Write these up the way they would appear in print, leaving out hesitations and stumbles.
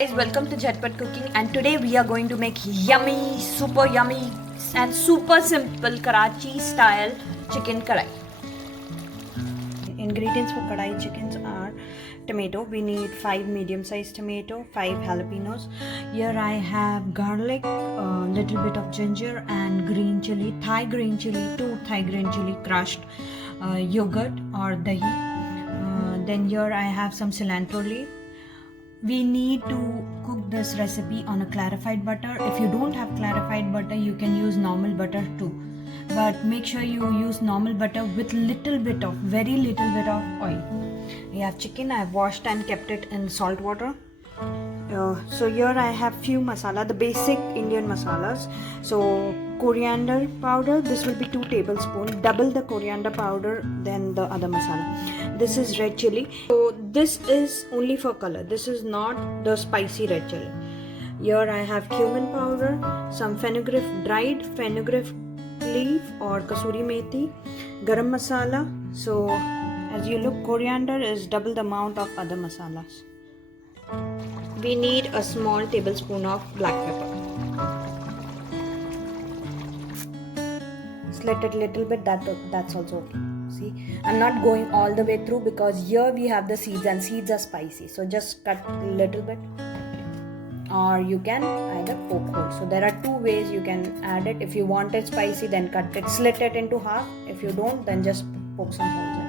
Guys, welcome to Jhatpat Cooking, and today we are going to make super yummy and super simple Karachi style chicken kadai. Ingredients for kadai chickens are tomato. We need 5 medium sized tomato, 5 jalapenos. Here I have garlic, a little bit of ginger and green chili, Thai green chili, 2 Thai green chili crushed, yogurt or dahi. Then here I have some cilantro leaf. We need to cook this recipe on a clarified butter. If you don't have clarified butter, you can use normal butter too, but make sure you use normal butter with very little bit of oil. I have chicken. I have washed and kept it in salt water. So here I have few masala, the basic Indian masalas. So coriander powder, this will be 2 tablespoons. Double the coriander powder than the other masala. This is red chili. So this is only for color. This is not the spicy red chili. Here I have cumin powder, some fenugreek, dried fenugreek leaf or kasuri methi, garam masala. So as you look, coriander is double the amount of other masalas. We need a small tablespoon of black pepper. Slit it little bit, that's also okay. See, I'm not going all the way through because here we have the seeds and seeds are spicy. So just cut a little bit, or you can either poke holes. So there are 2 ways you can add it. If you want it spicy, then cut it, slit it into half. If you don't, then just poke some holes in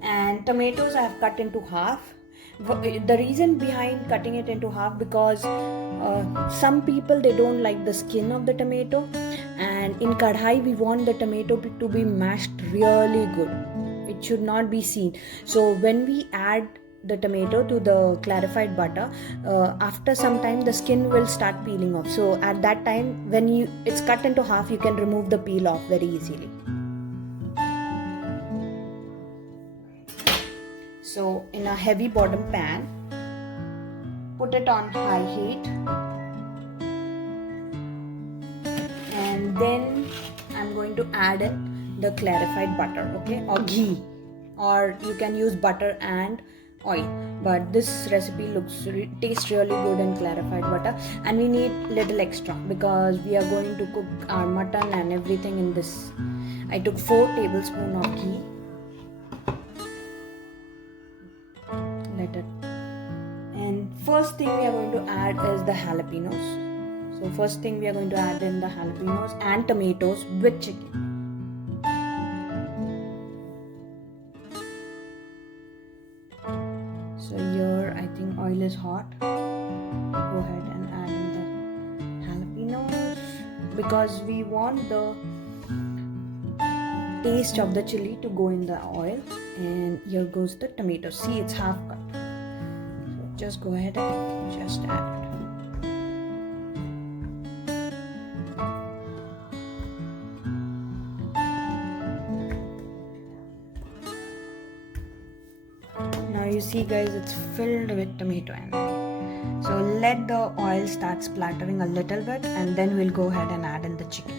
it. And tomatoes I have cut into half. The reason behind cutting it into half, because some people, they don't like the skin of the tomato, and in Kadhai we want the tomato to be mashed really good. It should not be seen. So when we add the tomato to the clarified butter, after some time the skin will start peeling off. So at that time, when it's cut into half, you can remove the peel off very easily. So in a heavy bottom pan, put it on high heat, and then I'm going to add in the clarified butter, okay, or ghee, or you can use butter and oil, but this recipe tastes really good in clarified butter. And we need little extra because we are going to cook our mutton and everything in this. I took 4 tablespoons of ghee. And first thing we are going to add is the jalapenos. So first thing we are going to add in the jalapenos and tomatoes with chicken. So here I think oil is hot. Go ahead and add in the jalapenos because we want the taste of the chili to go in the oil. And here goes the tomato. See, it's half cut. So just go ahead and just add it. Now you see guys, it's filled with tomato and onion. So let the oil start splattering a little bit, and then we'll go ahead and add in the chicken.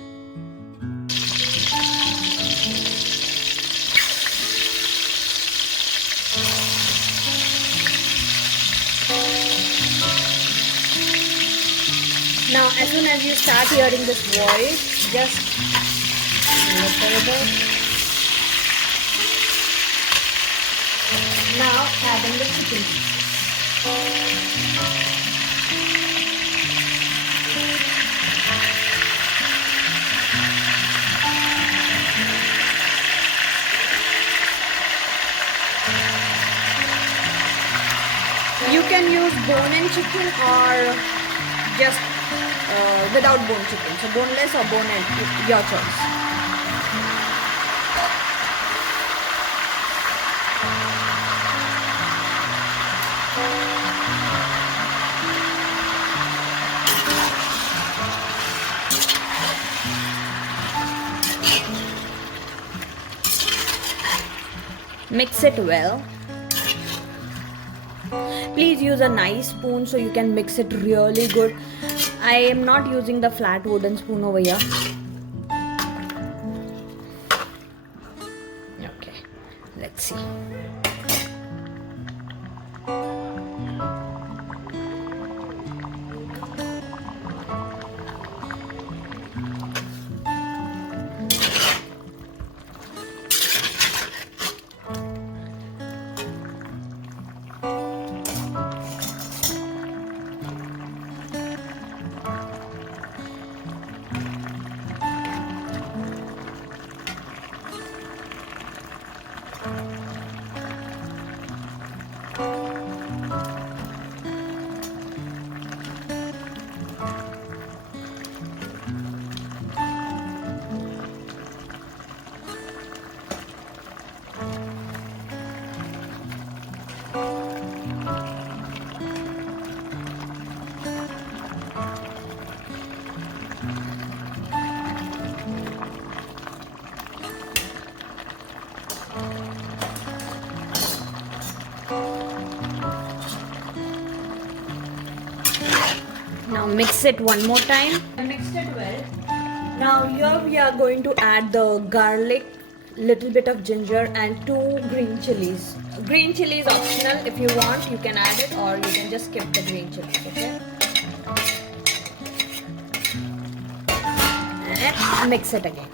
Now, as soon as you start hearing this voice, just look over. Now, add in the chicken. You can use bone-in chicken or just without bone chicken. So boneless or bone-in, your choice. Mix it well. Please use a nice spoon so you can mix it really good. I am not using the flat wooden spoon over here. Okay, let's see. Now mix it one more time. Mixed it well. Now here we are going to add the garlic, little bit of ginger and 2 green chilies. Green chili is optional. If you want, you can add it or you can just skip the green chilies, okay? And mix it again.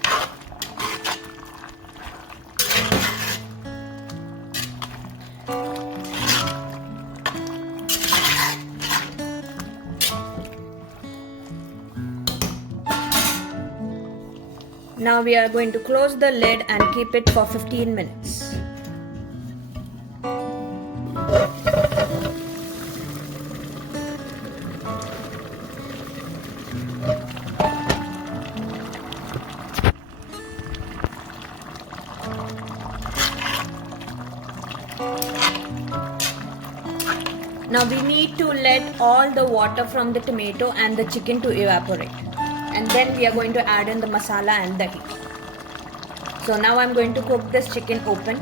Now we are going to close the lid and keep it for 15 minutes. Now we need to let all the water from the tomato and the chicken to evaporate. And then we are going to add in the masala and the dahi. So now I'm going to cook this chicken open.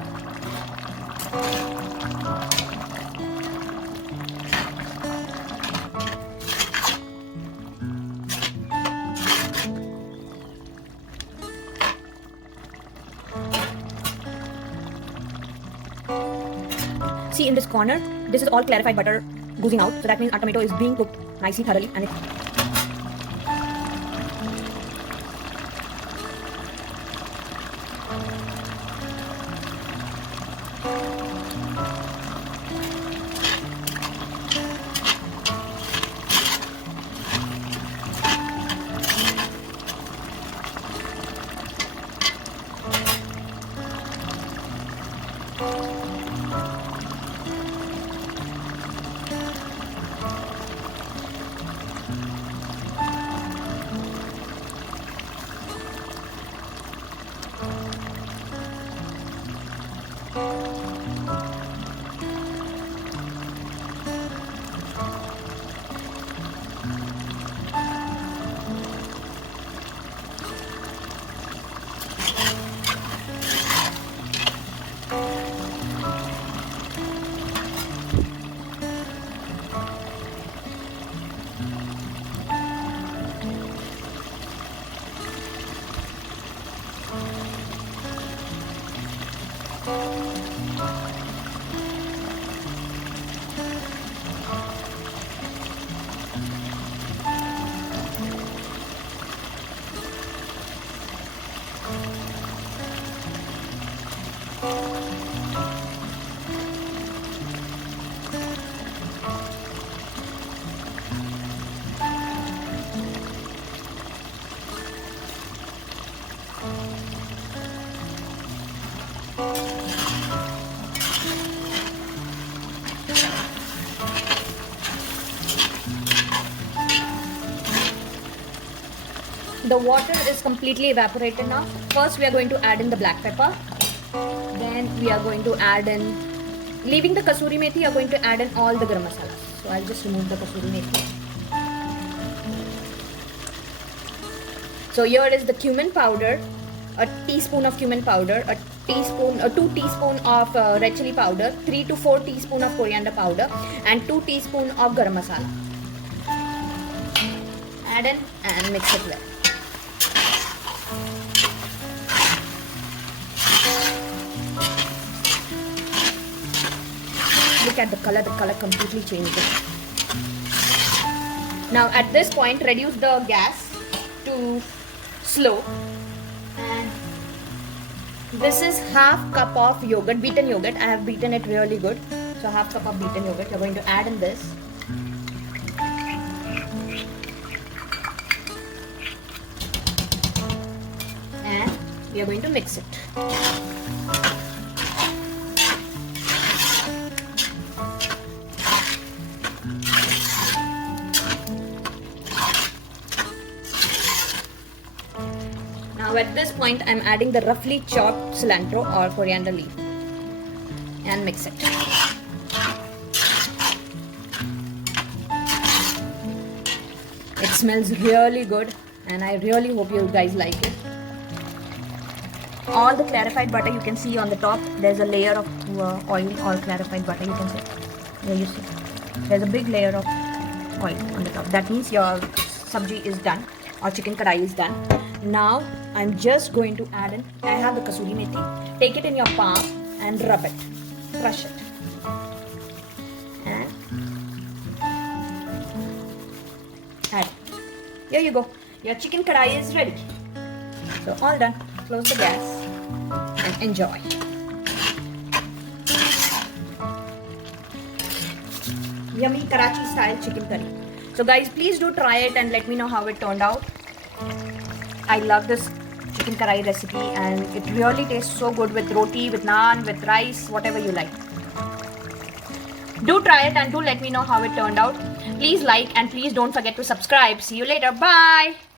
See in this corner, this is all clarified butter oozing out. So that means our tomato is being cooked nicely, thoroughly, and the water is completely evaporated now. First we are going to add in the black pepper. Then we are going to add in, leaving the kasuri methi, you are going to add in all the garam masalas. So I'll just remove the kasuri methi. So here is the cumin powder, a teaspoon of cumin powder, a 2 teaspoon of red chili powder, 3 to 4 teaspoon of coriander powder, and 2 teaspoon of garam masala. Add in and mix it well. Look at the color completely changed. Now at this point, reduce the gas to slow. And this is half cup of yogurt, beaten yogurt. I have beaten it really good. So half cup of beaten yogurt, you're going to add in this. And we are going to mix it. Now at this point, I'm adding the roughly chopped cilantro or coriander leaf and mix it. It smells really good and I really hope you guys like it. All the clarified butter you can see on the top, there's a layer of oil or clarified butter, you can see. There you see. There's a big layer of oil on the top. That means your sabji is done or chicken kadai is done. Now I'm just going to add in, I have the kasuri methi. Take it in your palm and rub it, crush it, and add. Here you go. Your chicken kadai is ready. So all done. Close the gas and enjoy. Yummy Karachi style chicken curry. So guys, please do try it and let me know how it turned out. I love this chicken karai recipe and it really tastes so good with roti, with naan, with rice, whatever you like. Do try it and do let me know how it turned out. Please like and please don't forget to subscribe. See you later. Bye.